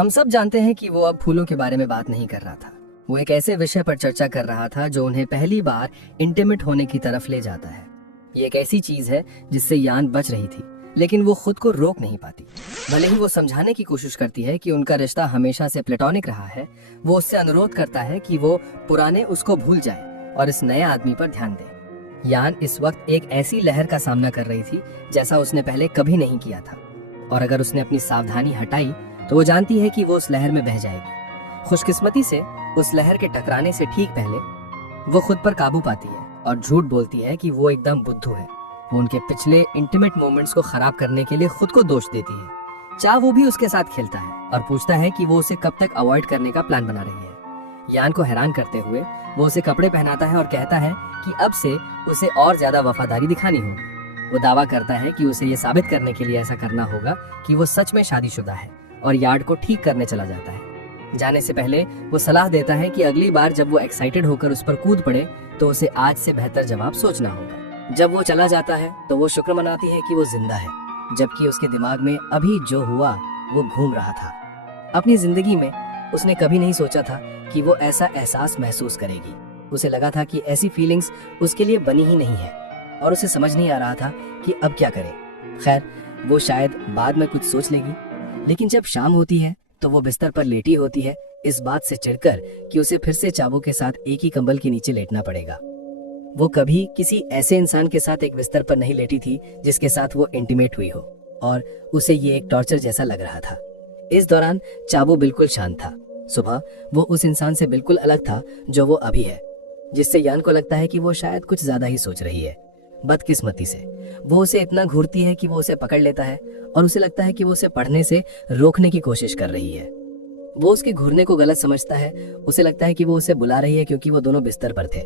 हम सब जानते हैं कि वो अब फूलों के बारे में बात नहीं कर रहा था। वो एक ऐसे विषय पर चर्चा कर रहा था जो उन्हें पहली बार इंटीमेट होने की तरफ ले जाता है। ये एक ऐसी चीज है जिससे यान बच रही थी, लेकिन वो खुद को रोक नहीं पाती। भले ही वो समझाने की कोशिश करती है कि उनका रिश्ता हमेशा से प्लेटोनिक रहा है, वो उससे अनुरोध करता है कि वो पुराने उसको भूल जाए और इस नए आदमी पर ध्यान दे। यान इस वक्त एक ऐसी लहर का सामना कर रही थी जैसा उसने पहले कभी नहीं किया था, और अगर उसने अपनी सावधानी हटाई तो वो जानती है कि वो उस लहर में बह जाएगी। खुशकिस्मती से उस लहर के टकराने से ठीक पहले वो खुद पर काबू पाती है और झूठ बोलती है कि वो एकदम बुद्धू है। वो उनके पिछले इंटीमेट मोमेंट्स को खराब करने के लिए खुद को दोष देती है। चाह वो भी उसके साथ खेलता है और पूछता है कि वो उसे कब तक अवॉइड करने का प्लान बना रही है। यान को हैरान करते हुए वो उसे कपड़े पहनाता है और कहता है कि अब से उसे और ज्यादा वफादारी दिखानी होगी। वो दावा करता है कि उसे ये साबित करने के लिए ऐसा करना होगा कि वो सच में शादीशुदा है, और यार्ड को ठीक करने चला जाता है। जाने से पहले वो सलाह देता है कि अगली बार जब वो एक्साइटेड होकर उस पर कूद पड़े तो उसे आज से बेहतर जवाब सोचना होगा। जब वो चला जाता है तो वो शुक्र मनाती है कि वो जिंदा है, जबकि उसके दिमाग में अभी जो हुआ वो घूम रहा था। अपनी जिंदगी में उसने कभी नहीं सोचा था कि वो ऐसा एहसास महसूस करेगी। उसे लगा था कि ऐसी फीलिंग्स उसके लिए बनी ही नहीं है, और उसे समझ नहीं आ रहा था कि अब क्या करे। खैर, वो शायद बाद में कुछ सोच लेगी। लेकिन जब शाम होती है तो वो बिस्तर पर लेटी होती है, इस बात से चिढ़कर कि उसे फिर से चाबू के साथ एक ही कंबल के नीचे लेटना पड़ेगा। वो कभी किसी ऐसे इंसान के साथ एक बिस्तर पर नहीं लेटी थी जिसके साथ वो इंटीमेट हुई हो, और उसे ये एक टॉर्चर जैसा लग रहा था। इस दौरान चाबू बिल्कुल शांत था। सुबह वो उस इंसान से बिल्कुल अलग था जो वो अभी है, जिससे यान को लगता है कि वो शायद कुछ ज्यादा ही सोच रही है। बदकिस्मती से वो उसे इतना घूरती है कि वो उसे पकड़ लेता है, और उसे लगता है कि वो उसे पढ़ने से रोकने की कोशिश कर रही है। वो उसके घूरने को गलत समझता है। उसे लगता है कि वो उसे बुला रही है क्योंकि वो दोनों बिस्तर पर थे।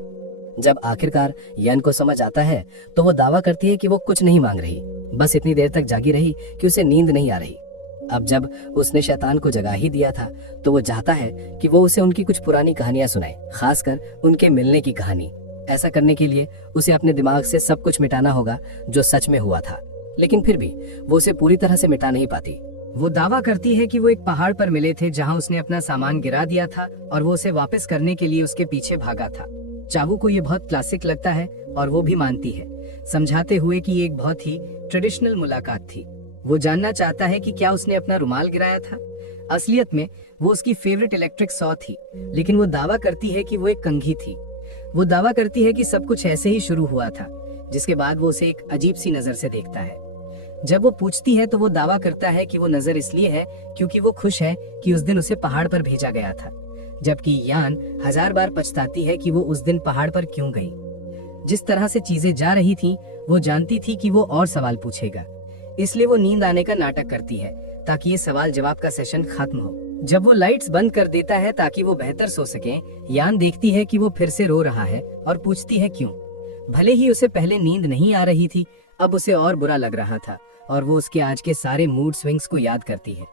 जब आखिरकार यान को समझ आता है तो वो दावा करती है कि वो कुछ नहीं मांग रही, बस इतनी देर तक जागी रही कि उसे नींद नहीं आ रही। अब जब उसने शैतान को जगा ही दिया था तो वो चाहता है कि वो उसे उनकी कुछ पुरानी कहानियां सुनाए, खासकर उनके मिलने की कहानी। ऐसा करने के लिए उसे अपने दिमाग से सब कुछ मिटाना होगा जो सच में हुआ था, लेकिन फिर भी वो उसे पूरी तरह से मिटा नहीं पाती। वो दावा करती है कि वो एक पहाड़ पर मिले थे जहां उसने अपना सामान गिरा दिया था, और वो उसे वापस करने के लिए उसके पीछे भागा था। चाबू को ये बहुत क्लासिक लगता है और वो भी मानती है, समझाते हुए कि ये एक बहुत ही ट्रेडिशनल मुलाकात थी। वो जानना चाहता है कि क्या उसने अपना रुमाल गिराया था। असलियत में वो उसकी फेवरेट इलेक्ट्रिक सॉ थी, लेकिन वो दावा करती है कि वो एक कंघी थी। वो दावा करती है कि सब कुछ ऐसे ही शुरू हुआ था, जिसके बाद वो उसे एक अजीब सी नजर से देखता है। जब वो पूछती है तो वो दावा करता है कि वो नजर इसलिए है क्योंकि वो खुश है कि उस दिन उसे पहाड़ पर भेजा गया था, जबकि यान 1000 बार पछताती है कि वो उस दिन पहाड़ पर क्यों गई। जिस तरह से चीजें जा रही थी वो जानती थी कि वो और सवाल पूछेगा, इसलिए वो नींद आने का नाटक करती है ताकि ये सवाल जवाब का सेशन खत्म हो। जब वो लाइट्स बंद कर देता है ताकि वो बेहतर सो सके, यान देखती है कि वो फिर से रो रहा है और पूछती है क्यों। भले ही उसे पहले नींद नहीं आ रही थी, अब उसे और बुरा लग रहा था, और वो उसके आज के सारे मूड स्विंग्स को याद करती है।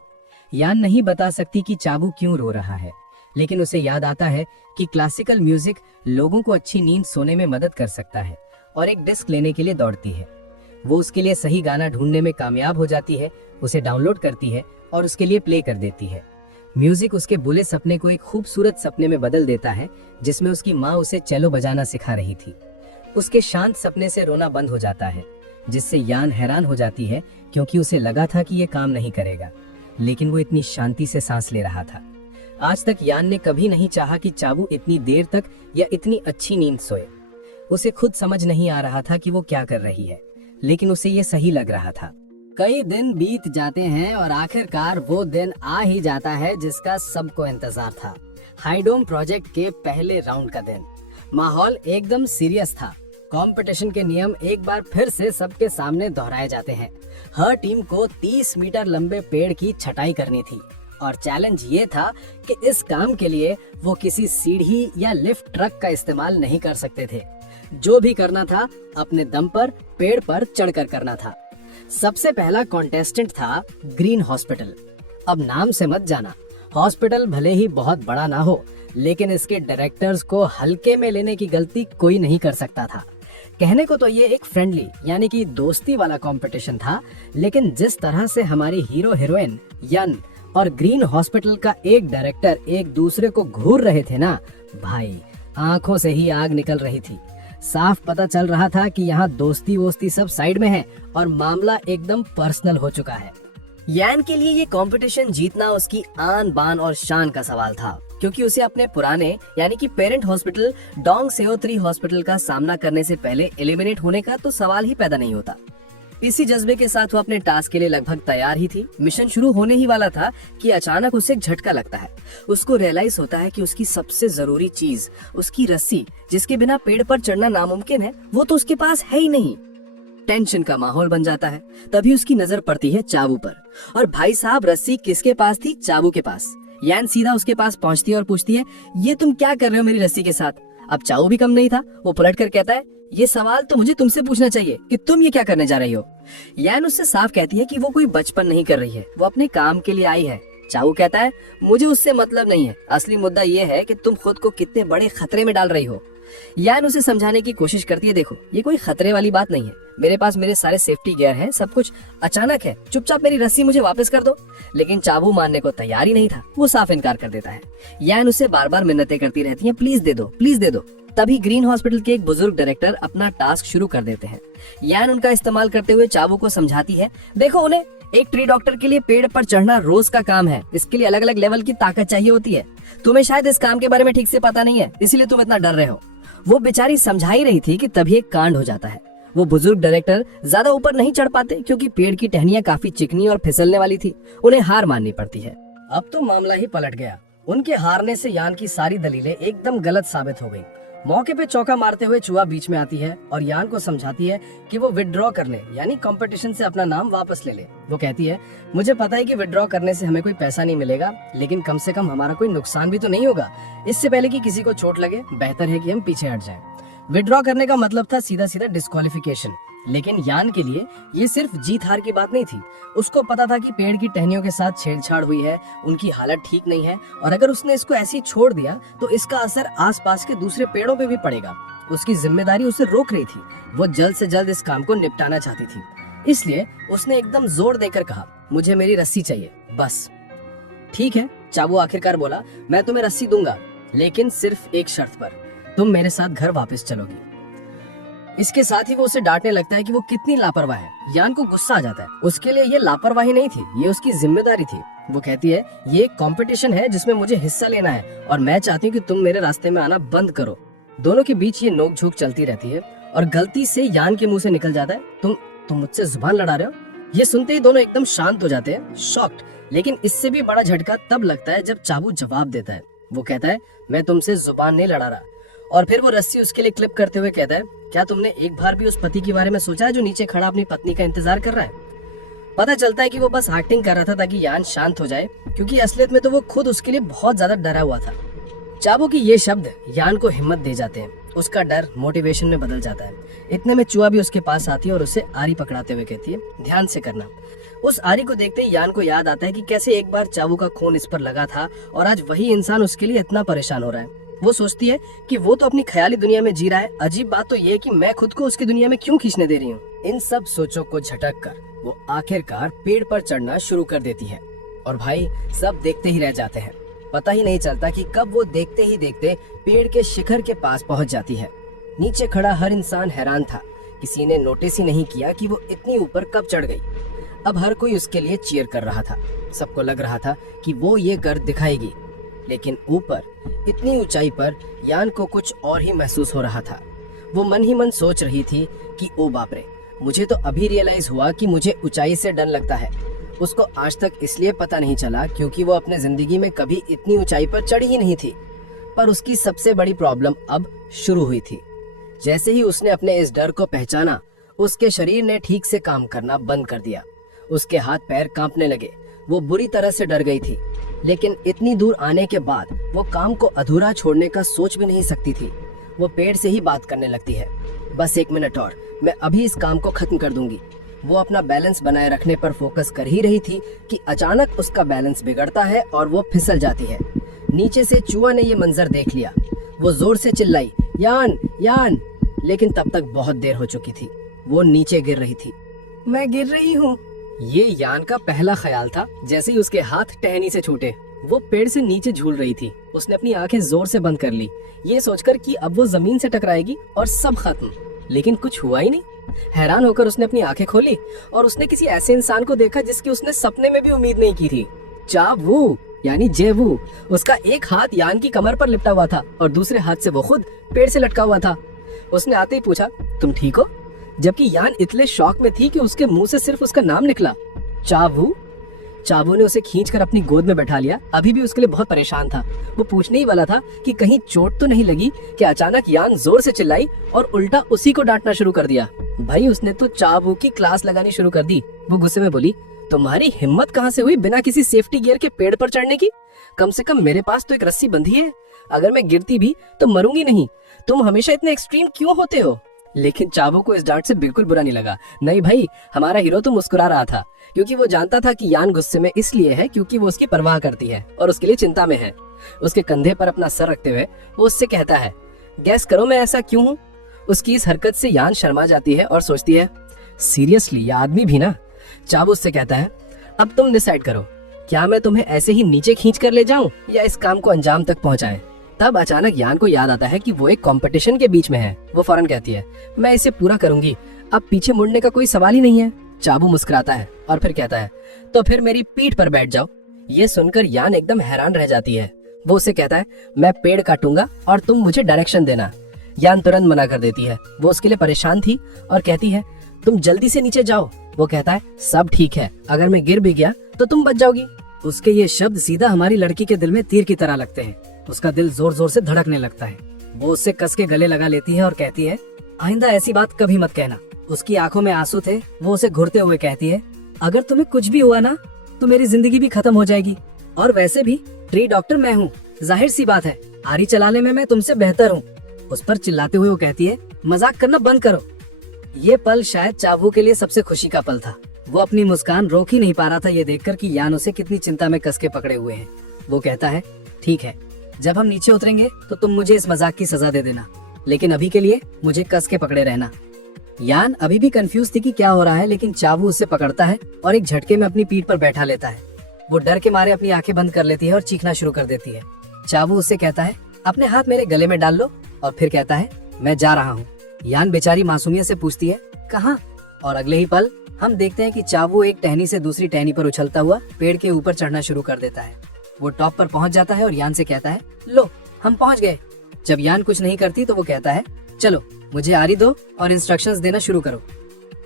यान नहीं बता सकती कि चाबू क्यों रो रहा है, लेकिन उसे याद आता है कि क्लासिकल म्यूजिक लोगों को अच्छी नींद सोने में मदद कर सकता है, और एक डिस्क लेने के लिए दौड़ती है। वो उसके लिए सही गाना ढूंढने में कामयाब हो जाती है, उसे डाउनलोड करती है और उसके लिए प्ले कर देती है। म्यूजिक उसके बुरे सपने को एक खूबसूरत सपने में बदल देता है, जिसमें उसकी माँ उसे चेलो बजाना सिखा रही थी। उसके शांत सपने से रोना बंद हो जाता है, जिससे यान हैरान हो जाती है क्योंकि उसे लगा था कि ये काम नहीं करेगा, लेकिन वो इतनी शांति से सांस ले रहा था। आज तक यान ने कभी नहीं चाहा कि चाबू इतनी देर तक या इतनी अच्छी नींद सोए। उसे खुद समझ नहीं आ रहा था कि वो क्या कर रही है, लेकिन उसे ये सही लग रहा था। कई दिन बीत जाते हैं और आखिरकार वो दिन आ ही जाता है जिसका सबको इंतजार था। हाइडोम प्रोजेक्ट के पहले राउंड का दिन। माहौल एकदम सीरियस था। कंपटीशन के नियम एक बार फिर से सबके सामने दोहराए जाते हैं। हर टीम को 30 मीटर लंबे पेड़ की छटाई करनी थी, और चैलेंज ये था कि इस काम के लिए वो किसी सीढ़ी या लिफ्ट ट्रक का इस्तेमाल नहीं कर सकते थे। जो भी करना था अपने दम पर पेड़ पर चढ़कर करना था। सबसे पहला कॉन्टेस्टेंट था ग्रीन हॉस्पिटल। अब नाम से मत जाना, हॉस्पिटल भले ही बहुत बड़ा ना हो, लेकिन इसके डायरेक्टर्स को हल्के में लेने की गलती कोई नहीं कर सकता था। कहने को तो ये एक फ्रेंडली यानी कि दोस्ती वाला कंपटीशन था, लेकिन जिस तरह से हमारी हीरो हीरोइन यन और ग्रीन हॉस्पिटल का एक डायरेक्टर एक दूसरे को घूर रहे थे ना भाई, आंखों से ही आग निकल रही थी। साफ पता चल रहा था कि यहाँ दोस्ती वोस्ती सब साइड में है और मामला एकदम पर्सनल हो चुका है। यान के लिए ये कंपटीशन जीतना उसकी आन बान और शान का सवाल था, क्योंकि उसे अपने पुराने यानी कि पेरेंट हॉस्पिटल डोंग सेओ 3 हॉस्पिटल का सामना करने से पहले एलिमिनेट होने का तो सवाल ही पैदा नहीं होता। इसी जज्बे के साथ वो अपने टास्क के लिए लगभग तैयार ही थी। मिशन शुरू होने ही वाला था कि अचानक उसे एक झटका लगता है। उसको रियलाइज होता है कि उसकी सबसे जरूरी चीज, उसकी रस्सी, जिसके बिना पेड़ पर चढ़ना नामुमकिन है, वो तो उसके पास है ही नहीं। टेंशन का माहौल बन जाता है। तभी उसकी नजर पड़ती है चाबू पर, और भाई साहब रस्सी किसके पास थी? चाबू के पास। यान सीधा उसके पास पहुंचती है और पूछती है, ये तुम क्या कर रहे हो मेरी रस्सी के साथ? अब चाबू भी कम नहीं था, वो पलट कर कहता है, ये सवाल तो मुझे तुमसे पूछना चाहिए कि तुम ये क्या करने जा रही हो। यान उससे साफ कहती है कि वो कोई बचपन नहीं कर रही है, वो अपने काम के लिए आई है। चाबू कहता है, मुझे उससे मतलब नहीं है, असली मुद्दा ये है कि तुम खुद को कितने बड़े खतरे में डाल रही हो। यान उसे समझाने की कोशिश करती है, देखो ये कोई खतरे वाली बात नहीं है, मेरे पास मेरे सारे सेफ्टी गियर हैं, सब कुछ अचानक है, चुपचाप मेरी रस्सी मुझे वापस कर दो। लेकिन चाबू मानने को तैयार ही नहीं था, वो साफ इनकार कर देता है। यान उसे बार बार मिन्नतें करती रहती है, प्लीज दे दो, प्लीज दे दो। तभी ग्रीन हॉस्पिटल के एक बुजुर्ग डायरेक्टर अपना टास्क शुरू कर देते हैं। यान उनका इस्तेमाल करते हुए चाबू को समझाती है, देखो उन्हें एक ट्री डॉक्टर के लिए पेड़ पर चढ़ना रोज का काम है, इसके लिए अलग अलग लेवल की ताकत चाहिए होती है। तुम्हें शायद इस काम के बारे में ठीक से पता नहीं है, इसीलिए तुम इतना डर रहे हो। वो बेचारी समझा ही रही थी कि तभी एक कांड हो जाता है। वो बुजुर्ग डायरेक्टर ज्यादा ऊपर नहीं चढ़ पाते, क्योंकि पेड़ की टहनियां काफी चिकनी और फिसलने वाली थी। उन्हें हार माननी पड़ती है। अब तो मामला ही पलट गया। उनके हारने से यान की सारी दलीलें एकदम गलत साबित हो गई। मौके पे चौका मारते हुए चुहा बीच में आती है और यान को समझाती है कि वो विथड्रॉ कर ले, यानी कंपटीशन से अपना नाम वापस ले ले। वो कहती है, मुझे पता है कि विथड्रॉ करने से हमें कोई पैसा नहीं मिलेगा, लेकिन कम से कम हमारा कोई नुकसान भी तो नहीं होगा। इससे पहले कि किसी को चोट लगे, बेहतर है कि हम पीछे हट जाएं। विथड्रॉ करने का मतलब था सीधा सीधा डिस्क्वालिफिकेशन, लेकिन यान के लिए ये सिर्फ जीत हार की बात नहीं थी। उसको पता था कि पेड़ की टहनियों के साथ छेड़छाड़ हुई है, उनकी हालत ठीक नहीं है, और अगर उसने इसको ऐसे ही छोड़ दिया तो इसका असर आसपास के दूसरे पेड़ों पे भी पड़ेगा। उसकी जिम्मेदारी उसे रोक रही थी। वो जल्द से जल्द इस काम को निपटाना चाहती थी। इसलिए उसने एकदम जोर देकर कहा, मुझे मेरी रस्सी चाहिए, बस। ठीक है, चाबू आखिरकार बोला, मैं तुम्हें रस्सी दूंगा, लेकिन सिर्फ एक शर्त पर, तुम मेरे साथ घर वापस चलोगी। इसके साथ ही वो उसे डांटने लगता है कि वो कितनी लापरवाह है। यान को गुस्सा आ जाता है। उसके लिए ये लापरवाही नहीं थी, ये उसकी जिम्मेदारी थी। वो कहती है, ये एक कंपटीशन है जिसमें मुझे हिस्सा लेना है, और मैं चाहती हूँ कि तुम मेरे रास्ते में आना बंद करो। दोनों के बीच ये नोक-झोंक चलती रहती है, और गलती से यान के मुंह से निकल जाता है, तुम मुझसे जुबान लड़ा रहे हो। ये सुनते ही दोनों एकदम शांत हो जाते हैं, शॉक्ड। लेकिन इससे भी बड़ा झटका तब लगता है जब चाबू जवाब देता है। वो कहता है, मैं तुमसे जुबान नहीं लड़ा रहा। और फिर वो रस्सी उसके लिए क्लिप करते हुए कहता है, क्या तुमने एक बार भी उस पति के बारे में सोचा है जो नीचे खड़ा अपनी पत्नी का इंतजार कर रहा है? पता चलता है कि वो बस एक्टिंग कर रहा था ताकि यान शांत हो जाए, क्योंकि असलियत में तो वो खुद उसके लिए बहुत ज्यादा डरा हुआ था। चाबू की ये शब्द यान को हिम्मत दे जाते हैं। उसका डर मोटिवेशन में बदल जाता है। इतने में चुहा भी उसके पास आती है और उसे आरी पकड़ाते हुए कहती है, ध्यान से करना। उस आरी को देखते ही यान को याद आता है कि कैसे एक बार चाबू का खून इस पर लगा था और आज वही इंसान उसके लिए इतना परेशान हो रहा है। वो सोचती है कि वो तो अपनी ख्याली दुनिया में जी रहा है, अजीब बात तो ये कि मैं खुद को उसकी दुनिया में क्यों खींचने दे रही हूँ। इन सब सोचों को झटक कर वो आखिरकार पेड़ पर चढ़ना शुरू कर देती है, और भाई सब देखते ही रह जाते हैं। पता ही नहीं चलता कि कब वो देखते ही देखते पेड़ के शिखर के पास पहुंच जाती है। नीचे खड़ा हर इंसान हैरान था। किसी ने नोटिस ही नहीं किया कि वो इतनी ऊपर कब चढ़ गई। अब हर कोई उसके लिए चीयर कर रहा था। सबको लग रहा था कि वो ये कर दिखाएगी, लेकिन ऊपर इतनी ऊंचाई पर यान को कुछ और ही महसूस हो रहा था। वो मन ही मन सोच रही थी कि ओ बाप रे, मुझे तो अभी रियलाइज हुआ कि मुझे ऊंचाई से डर लगता है। उसको आज तक इसलिए पता नहीं चला क्योंकि वो अपने जिंदगी में कभी इतनी ऊंचाई पर चढ़ी ही नहीं थी। पर उसकी सबसे बड़ी प्रॉब्लम अब शुरू हुई थी। जैसे ही उसने अपने इस डर को पहचाना, उसके शरीर ने ठीक से काम करना बंद कर दिया। उसके हाथ पैर कांपने लगे। वो बुरी तरह से डर गई थी, लेकिन इतनी दूर आने के बाद वो काम को अधूरा छोड़ने का सोच भी नहीं सकती थी। वो पेड़ से ही बात करने लगती है, बस 1 मिनट और, मैं अभी इस काम को खत्म कर दूंगी। वो अपना बैलेंस बनाए रखने पर फोकस कर ही रही थी कि अचानक उसका बैलेंस बिगड़ता है और वो फिसल जाती है। नीचे से चूहा ने ये मंजर देख लिया। वो जोर से चिल्लाई, यान यान, लेकिन तब तक बहुत देर हो चुकी थी। वो नीचे गिर रही थी। मैं गिर रही हूँ, ये यान का पहला ख्याल था। जैसे ही उसके हाथ टहनी से छूटे, वो पेड़ से नीचे झूल रही थी। उसने अपनी आंखें जोर से बंद कर ली, ये सोचकर कि अब वो जमीन से टकराएगी और सब खत्म। लेकिन कुछ हुआ ही नहीं। हैरान होकर उसने अपनी आंखें खोली और उसने किसी ऐसे इंसान को देखा जिसकी उसने सपने में भी उम्मीद नहीं की थी। चावू यानी जेवू। उसका एक हाथ यान की कमर पर लिपटा हुआ था और दूसरे हाथ से वो खुद पेड़ से लटका हुआ था। उसने आते ही पूछा, तुम ठीक हो? जबकि यान इतने शौक में थी कि उसके मुंह से सिर्फ उसका नाम निकला, चावू। चावू ने उसे खींचकर अपनी गोद में बैठा लिया। अभी भी उसके लिए बहुत परेशान था। वो पूछने ही वाला था कि कहीं चोट तो नहीं लगी कि अचानक यान जोर से चिल्लाई और उल्टा उसी को डांटना शुरू कर दिया। भाई उसने तो चावू की क्लास लगानी शुरू कर दी। वो गुस्से में बोली, तुम्हारी हिम्मत कहाँ से हुई बिना किसी सेफ्टी गियर के पेड़ पर चढ़ने की? कम से कम मेरे पास तो एक रस्सी बंधी है, अगर मैं गिरती भी तो मरूंगी नहीं। तुम हमेशा इतने एक्सट्रीम क्यों होते हो? लेकिन चावू को इस डांट से बिल्कुल बुरा नहीं लगा। नहीं भाई, हमारा हीरो तो मुस्कुरा रहा था क्योंकि वो जानता था कि यान गुस्से में इसलिए है क्योंकि वो उसकी परवाह करती है और उसके लिए चिंता में है। उसके कंधे पर अपना सर रखते हुए वो उससे कहता है, गैस करो मैं ऐसा क्यों हूँ? उसकी इस हरकत से यान शर्मा जाती है और सोचती है, सीरियसली ये आदमी भी ना। चावू उससे कहता है, अब तुम डिसाइड करो, क्या मैं तुम्हें ऐसे ही नीचे खींच कर ले जाऊं या इस काम को अंजाम तक पहुंचाएं? तब अचानक यान को याद आता है कि वो एक कंपटीशन के बीच में है। वो फौरन कहती है, मैं इसे पूरा करूंगी, अब पीछे मुड़ने का कोई सवाल ही नहीं है। चाबू मुस्कुराता है और फिर कहता है, तो फिर मेरी पीठ पर बैठ जाओ। ये सुनकर यान एकदम हैरान रह जाती है। वो उसे कहता है, मैं पेड़ काटूंगा और तुम मुझे डायरेक्शन देना। यान तुरंत मना कर देती है। वो उसके लिए परेशान थी और कहती है, तुम जल्दी से नीचे जाओ। वो कहता है, सब ठीक है, अगर मैं गिर भी गया तो तुम बच जाओगी। उसके ये शब्द सीधा हमारी लड़की के दिल में तीर की तरह लगते हैं। उसका दिल जोर जोर से धड़कने लगता है। वो उससे कस के गले लगा लेती है और कहती है, आइंदा ऐसी बात कभी मत कहना। उसकी आंखों में आंसू थे। वो उसे घुरते हुए कहती है, अगर तुम्हें कुछ भी हुआ ना तो मेरी जिंदगी भी खत्म हो जाएगी। और वैसे भी ट्री डॉक्टर मैं हूँ, जाहिर सी बात है आरी चलाने में मैं तुमसे बेहतर हूँ। उस पर चिल्लाते हुए वो कहती है, मजाक करना बंद करो। ये पल शायद चावू के लिए सबसे खुशी का पल था। वो अपनी मुस्कान रोक ही नहीं पा रहा था ये देखकर कि यान उसे कितनी चिंता में कस के पकड़े हुए हैं। वो कहता है, ठीक है, जब हम नीचे उतरेंगे तो तुम मुझे इस मजाक की सजा दे देना, लेकिन अभी के लिए मुझे कस के पकड़े रहना। यान अभी भी कंफ्यूज थी कि क्या हो रहा है, लेकिन चावू उसे पकड़ता है और एक झटके में अपनी पीठ पर बैठा लेता है। वो डर के मारे अपनी आंखें बंद कर लेती है और चीखना शुरू कर देती है। चावू उससे कहता है, अपने हाथ मेरे गले में डाल लो, और फिर कहता है, मैं जा रहा हूँ। यान बेचारी मासूमियत से पूछती है, कहाँ? और अगले ही पल हम देखते हैं कि चावू एक टहनी से दूसरी टहनी पर उछलता हुआ पेड़ के ऊपर चढ़ना शुरू कर देता है। वो टॉप पर पहुंच जाता है और यान से कहता है, लो हम पहुंच गए। जब यान कुछ नहीं करती तो वो कहता है, चलो मुझे आरी दो और इंस्ट्रक्शंस देना शुरू करो।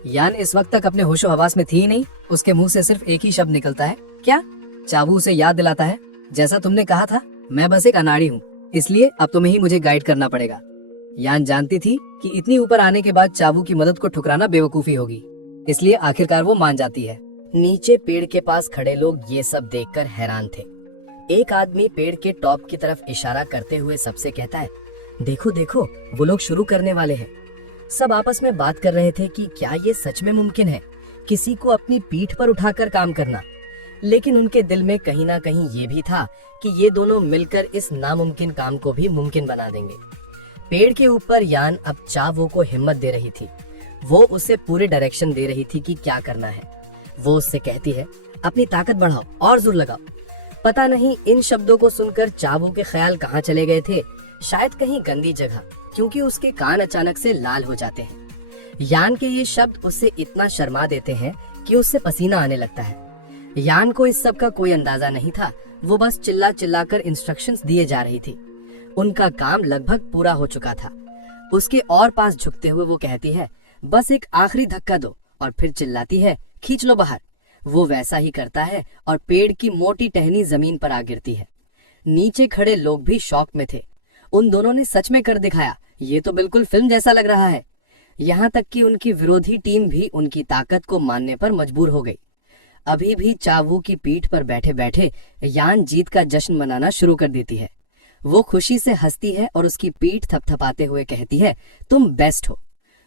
यान इस वक्त तक अपने होशो हवास में थी ही नहीं। उसके मुंह से सिर्फ एक ही शब्द निकलता है, क्या? चावू उसे याद दिलाता है, जैसा तुमने कहा था मैं बस एक अनाड़ी हूँ, इसलिए अब तुम्हें ही मुझे गाइड करना पड़ेगा। यान जानती थी कि इतनी ऊपर आने के बाद चावू की मदद को ठुकराना बेवकूफी होगी, इसलिए आखिरकार वो मान जाती है। नीचे पेड़ के पास खड़े लोग ये सब देखकर हैरान थे। एक आदमी पेड़ के टॉप की तरफ इशारा करते हुए सबसे कहता है, देखो देखो वो लोग शुरू करने वाले हैं। सब आपस में बात कर रहे थे कि क्या ये सच में मुमकिन है किसी को अपनी पीठ पर उठाकर काम करना, लेकिन उनके दिल में कहीं ना कहीं ये भी था कि ये दोनों मिलकर इस नामुमकिन काम को भी मुमकिन बना देंगे। पेड़ के ऊपर यान अब चावू को हिम्मत दे रही थी। वो उसे पूरे डायरेक्शन दे रही थी कि क्या करना है। वो उससे कहती है, अपनी ताकत बढ़ाओ और जोर लगाओ। पता नहीं इन शब्दों को सुनकर चावू के ख्याल कहाँ चले गए थे, शायद कहीं गंदी जगह, क्योंकि उसके कान अचानक से लाल हो जाते हैं। यान के ये शब्द उससे इतना शर्मा देते हैं कि उससे पसीना आने लगता है। यान को इस सब का कोई अंदाजा नहीं था। वो बस चिल्ला चिल्ला कर इंस्ट्रक्शंस दिए जा रही थी। उनका काम लगभग पूरा हो चुका था। उसके और पास झुकते हुए वो कहती है, बस एक आखिरी धक्का दो, और फिर चिल्लाती है, खींच लो बाहर। वो वैसा ही करता है और पेड़ की मोटी टहनी जमीन पर आ गिरती है। नीचे खड़े लोग भी शॉक में थे। उन दोनों ने सच में कर दिखाया, ये तो बिल्कुल फिल्म जैसा लग रहा है। यहाँ तक कि उनकी विरोधी टीम भी उनकी ताकत को मानने पर मजबूर हो गई। अभी भी चावू की पीठ पर बैठे बैठे यान जीत का जश्न मनाना शुरू कर देती है। वो खुशी से हंसती है और उसकी पीठ थपथपाते हुए कहती है, तुम बेस्ट हो।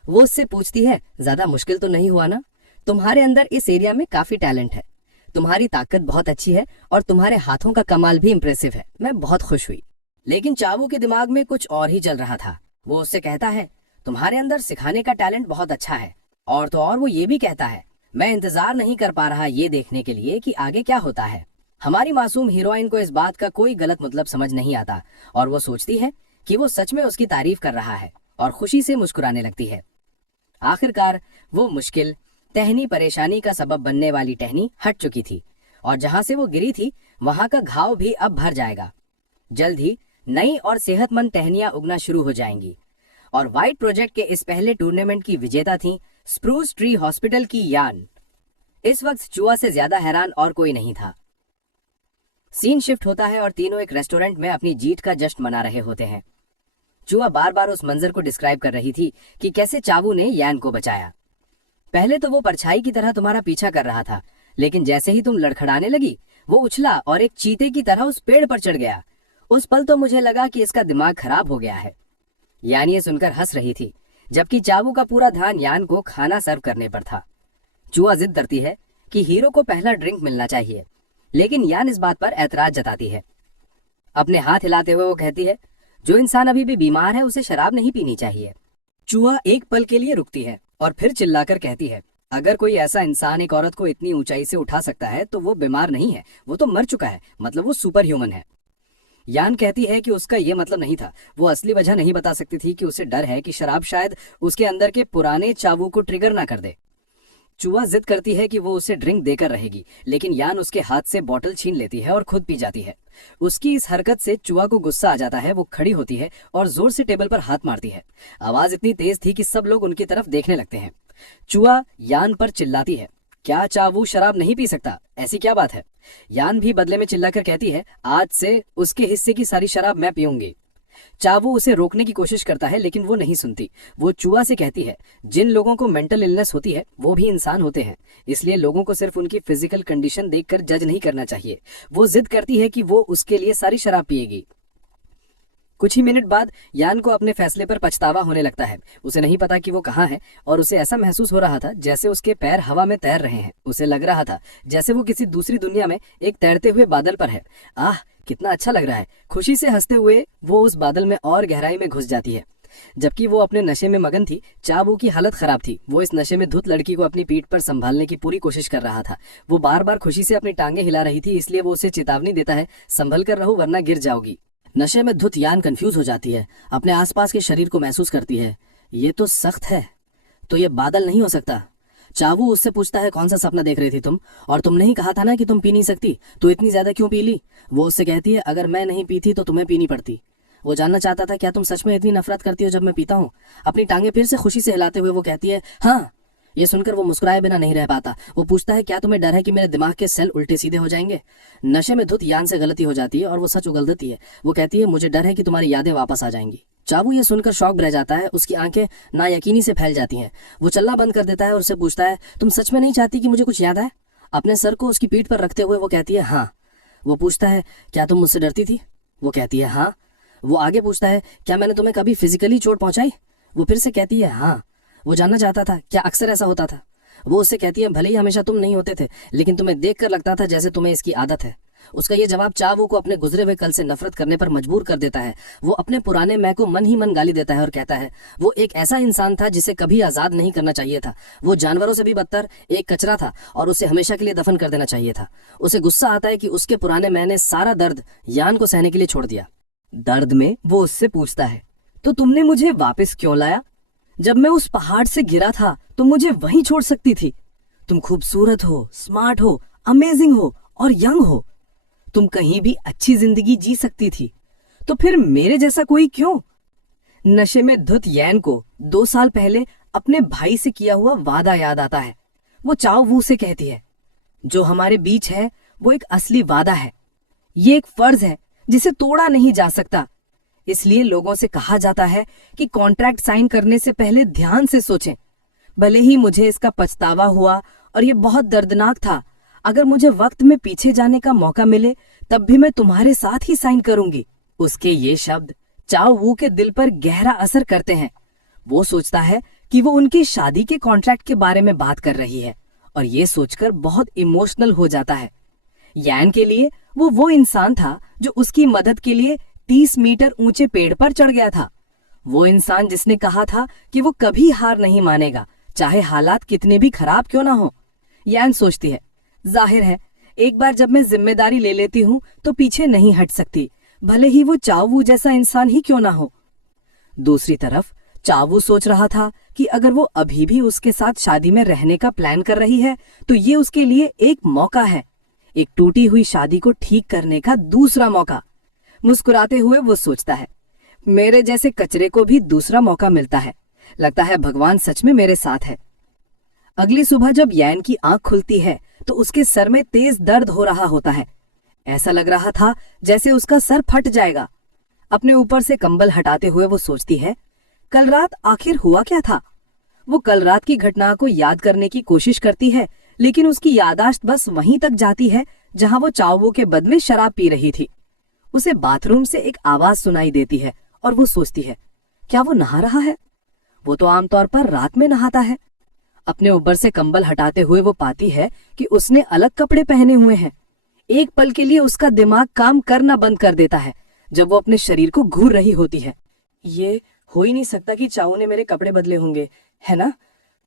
वो उससे पूछती है, ज्यादा मुश्किल तो नहीं हुआ ना? तुम्हारे अंदर इस एरिया में काफी टैलेंट है, तुम्हारी ताकत बहुत अच्छी है और तुम्हारे हाथों का कमाल भी इम्प्रेसिव है। मैं बहुत खुश हुई। लेकिन चावू के दिमाग में कुछ और ही चल रहा था। वो उससे कहता है, तुम्हारे अंदर सिखाने का टैलेंट बहुत अच्छा है, और तो और वो ये भी कहता है, मैं इंतजार नहीं कर पा रहा ये देखने के लिए कि आगे क्या होता है। हमारी मासूम हीरोइन को इस बात का कोई गलत मतलब समझ नहीं आता और वो सोचती है कि वो सच में उसकी तारीफ कर रहा है और खुशी से मुस्कुराने लगती है। आखिरकार वो मुश्किल टहनी परेशानी का सबब बनने वाली टहनी हट चुकी थी और जहां से वो गिरी थी वहां का घाव भी अब भर जाएगा। जल्द ही नई और सेहतमंद टहनियां उगना शुरू हो जाएंगी। और व्हाइट प्रोजेक्ट के इस पहले टूर्नामेंट की विजेता थी स्प्रूस ट्री हॉस्पिटल की यान। इस वक्त चुआ से ज्यादा हैरान और कोई नहीं था। सीन शिफ्ट होता है और तीनों एक रेस्टोरेंट में अपनी जीत का जश्न मना रहे होते हैं। चुआ बार बार उस मंजर को डिस्क्राइब कर रही थी कि कैसे चावू ने यान को बचाया। पहले तो वो परछाई की तरह तुम्हारा पीछा कर रहा था, लेकिन जैसे ही तुम लड़खड़ाने लगी वो उछला और एक चीते की तरह उस पेड़ पर चढ़ गया। उस पल तो मुझे लगा कि इसका दिमाग खराब हो गया है। यान ये सुनकर हंस रही थी, जबकि चावू का पूरा ध्यान यान को खाना सर्व करने पर था। चुआ जिद करती है कि हीरो को पहला ड्रिंक मिलना चाहिए, लेकिन यान इस बात पर ऐतराज जताती है। अपने हाथ हिलाते हुए वो कहती है, जो इंसान अभी भी बीमार है उसे शराब नहीं पीनी चाहिए। चुआ एक पल के लिए रुकती है और फिर चिल्लाकर कहती है, अगर कोई ऐसा इंसान एक औरत को इतनी ऊंचाई से उठा सकता है तो वो बीमार नहीं है, वो तो मर चुका है, मतलब वो सुपर ह्यूमन है। यान कहती है कि उसका ये मतलब नहीं था। वो असली वजह नहीं बता सकती थी कि उसे डर है कि शराब शायद उसके अंदर के पुराने चावू को ट्रिगर ना कर दे। चुआ जिद करती है कि वो उसे ड्रिंक देकर रहेगी, लेकिन यान उसके हाथ से बॉटल छीन लेती है और खुद पी जाती है। उसकी इस हरकत से चुआ को गुस्सा आ जाता है। वो खड़ी होती है और जोर से टेबल पर हाथ मारती है। आवाज इतनी तेज थी कि सब लोग उनकी तरफ देखने लगते हैं। चुआ यान पर चिल्लाती है, क्या चावू शराब नहीं पी सकता? ऐसी क्या बात है? यान भी बदले में चिल्लाकर कहती है, आज से उसके हिस्से की सारी शराब मैं पीऊंगी। चावू उसे रोकने की कोशिश करता है, लेकिन वो नहीं सुनती। वो चुआ से कहती है, जिन लोगों को मेंटल इलनेस होती है वो भी इंसान होते हैं, इसलिए लोगों को सिर्फ उनकी फिजिकल कंडीशन देखकर जज नहीं करना चाहिए। वो जिद करती है कि वो उसके लिए सारी शराब पिएगी। कुछ ही मिनट बाद यान को अपने फैसले पर पछतावा होने लगता है। उसे नहीं पता कि वो कहाँ है और उसे ऐसा महसूस हो रहा था जैसे उसके पैर हवा में तैर रहे हैं। उसे लग रहा था जैसे वो किसी दूसरी दुनिया में एक तैरते हुए बादल पर है। आह, कितना अच्छा लग रहा है। खुशी से हंसते हुए वो उस बादल में और गहराई में घुस जाती है। जबकि वो अपने नशे में मगन थी, चावू की हालत खराब थी। वो इस नशे में धुत लड़की को अपनी पीठ पर संभालने की पूरी कोशिश कर रहा था। वो बार बार खुशी से अपनी टांगे हिला रही थी, इसलिए वो उसे चेतावनी देता है, संभल कर रहो वरना गिर जाओगी। नशे में धुत यान कंफ्यूज हो जाती है, अपने आसपास के शरीर को महसूस करती है। ये तो सख्त है, तो ये बादल नहीं हो सकता। चावू उससे पूछता है, कौन सा सपना देख रही थी तुम? और तुमने ही कहा था ना कि तुम पी नहीं सकती, तो इतनी ज्यादा क्यों पी ली? वो उससे कहती है, अगर मैं नहीं पीती तो तुम्हें पीनी पड़ती। वो जानना चाहता था, क्या तुम सच में इतनी नफरत करती हो जब मैं पीता हूँ? अपनी टांगे फिर से खुशी से हिलाते हुए वो कहती है, हाँ। ये सुनकर वो मुस्कुराए बिना नहीं रह पाता। वो पूछता है, क्या तुम्हें डर है कि मेरे दिमाग के सेल उल्टे सीधे हो जाएंगे? नशे में धुत यान से गलती हो जाती है और वो सच उगल देती है। वो कहती है, मुझे डर है कि तुम्हारी यादें वापस आ जाएंगी। चावू ये सुनकर शॉक रह जाता है। उसकी आंखें नायकीनी से फैल जाती हैं। वो चलना बंद कर देता है और उससे पूछता है, तुम सच में नहीं चाहती कि मुझे कुछ याद आए? अपने सर को उसकी पीठ पर रखते हुए वो कहती है, हाँ। वो पूछता है, क्या तुम मुझसे डरती थी? वो कहती है, हाँ। वो आगे पूछता है, क्या मैंने तुम्हें कभी फिजिकली चोट पहुंचाई? वो फिर से कहती है, हाँ। वो जानना चाहता था, क्या अक्सर ऐसा होता था? वो उससे कहती है, भले ही हमेशा तुम नहीं होते थे, लेकिन तुम्हें देखकर लगता था जैसे तुम्हें इसकी आदत है। उसका ये जवाब चावू को अपने गुजरे हुए कल से नफरत करने पर मजबूर कर देता है। वो अपने पुराने मैं को मन ही मन गाली देता है और कहता है, वो एक ऐसा इंसान था जिसे कभी आजाद नहीं करना चाहिए था। वो जानवरों से भी बदतर एक कचरा था और उसे हमेशा के लिए दफन कर देना चाहिए था। उसे गुस्सा आता है कि उसके पुराने मैं ने सारा दर्द यान को सहने के लिए छोड़ दिया। दर्द में वो उससे पूछता है, तो तुमने मुझे वापस क्यों लाया? जब मैं उस पहाड़ से गिरा था तो मुझे वहीं छोड़ सकती थी। तुम खूबसूरत हो, स्मार्ट हो, अमेजिंग हो और यंग हो। तुम कहीं भी अच्छी जिंदगी जी सकती थी, तो फिर मेरे जैसा कोई क्यों? नशे में धुत यान को 2 साल पहले अपने भाई से किया हुआ वादा याद आता है। वो चावू से कहती है, जो हमारे बीच है वो एक असली वादा है। ये एक फर्ज है जिसे तोड़ा नहीं जा सकता। इसलिए लोगों से कहा जाता है कि कॉन्ट्रैक्ट साइन करने से पहले ध्यान से सोचें। भले ही मुझे इसका पछतावा हुआ और ये बहुत दर्दनाक था, अगर मुझे वक्त में पीछे जाने का मौका मिले तब भी मैं तुम्हारे साथ ही साइन करूंगी। उसके ये शब्द चावू के दिल पर गहरा असर करते हैं। वो सोचता है कि वो उनकी शादी के कॉन्ट्रैक्ट के बारे में बात कर रही है और ये सोचकर बहुत इमोशनल हो जाता है। यान के लिए वो इंसान था जो उसकी मदद के लिए 30 मीटर ऊंचे पेड़ पर चढ़ गया था। वो इंसान जिसने कहा था कि वो कभी हार नहीं मानेगा, चाहे हालात कितने भी खराब क्यों ना हो। यान सोचती है, जाहिर है एक बार जब मैं जिम्मेदारी ले लेती हूँ तो पीछे नहीं हट सकती, भले ही वो चावू जैसा इंसान ही क्यों ना हो। दूसरी तरफ चावू सोच रहा था कि अगर वो अभी भी उसके साथ शादी में रहने का प्लान कर रही है तो ये उसके लिए एक मौका है, एक टूटी हुई शादी को ठीक करने का दूसरा मौका। मुस्कुराते हुए वो सोचता है, मेरे जैसे कचरे को भी दूसरा मौका मिलता है, लगता है भगवान सच में मेरे साथ है। अगली सुबह जब यान की आंख खुलती है तो उसके सर में तेज दर्द हो रहा होता है। ऐसा लग रहा था जैसे उसका सर फट जाएगा। अपने ऊपर से कंबल हटाते हुए वो सोचती है, कल रात आखिर हुआ क्या था। वो कल रात की घटना को याद करने की कोशिश करती है, लेकिन उसकी याददाश्त बस वहीं तक जाती है जहां वो चावू के बद में शराब पी रही थी। उसे बाथरूम से एक आवाज सुनाई देती है और वो सोचती है, क्या वो नहा रहा है? वो तो आमतौर पर रात में नहाता है। अपने ऊपर से कंबल हटाते हुए वो पाती है कि उसने अलग कपड़े पहने हुए हैं। एक पल के लिए उसका दिमाग काम करना बंद कर देता है जब वो अपने शरीर को घूर रही होती है। ये हो ही नहीं सकता कि चाऊ ने मेरे कपड़े बदले होंगे, है ना?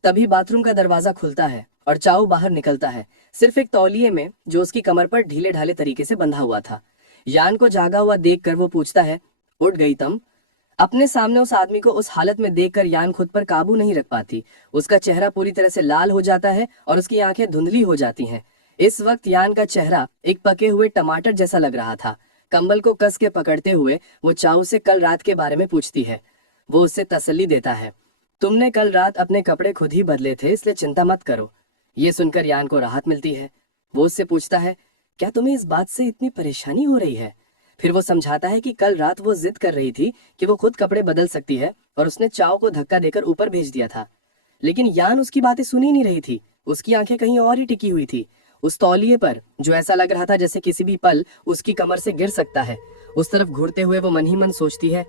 तभी बाथरूम का दरवाजा खुलता है और चाऊ बाहर निकलता है, सिर्फ एक तौलिए में जो उसकी कमर पर ढीले ढाले तरीके से बंधा हुआ था। यान को जागा हुआ देखकर वो पूछता है, उठ गई तुम? अपने सामने उस आदमी को उस हालत में देखकर यान खुद पर काबू नहीं रख पाती। उसका चेहरा पूरी तरह से लाल हो जाता है और उसकी आंखें धुंधली हो जाती हैं। इस वक्त यान का चेहरा एक पके हुए टमाटर जैसा लग रहा था। कंबल को कस के पकड़ते हुए वो चाऊ से कल रात के बारे में पूछती है। वो उससे तसल्ली देता है, तुमने कल रात अपने कपड़े खुद ही बदले थे, इसलिए चिंता मत करो। ये सुनकर यान को राहत मिलती है। वो उससे पूछता है, क्या तुम्हें इस बात से इतनी परेशानी हो रही है? फिर वो समझाता है कि कल रात वो जिद कर रही थी कि वो खुद कपड़े बदल सकती है और उसने चाव को धक्का देकर ऊपर भेज दिया था। लेकिन यान उसकी बातें सुन ही नहीं रही थी। उसकी आंखें कहीं और ही टिकी हुई थी, उस तौलिए पर जो ऐसा लग रहा था जैसे किसी भी पल उसकी कमर से गिर सकता है। उस तरफ घूरते हुए वो मन ही मन सोचती है,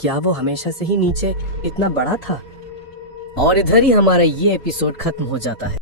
क्या वो हमेशा से ही नीचे इतना बड़ा था? और इधर ही हमारा ये एपिसोड खत्म हो जाता है।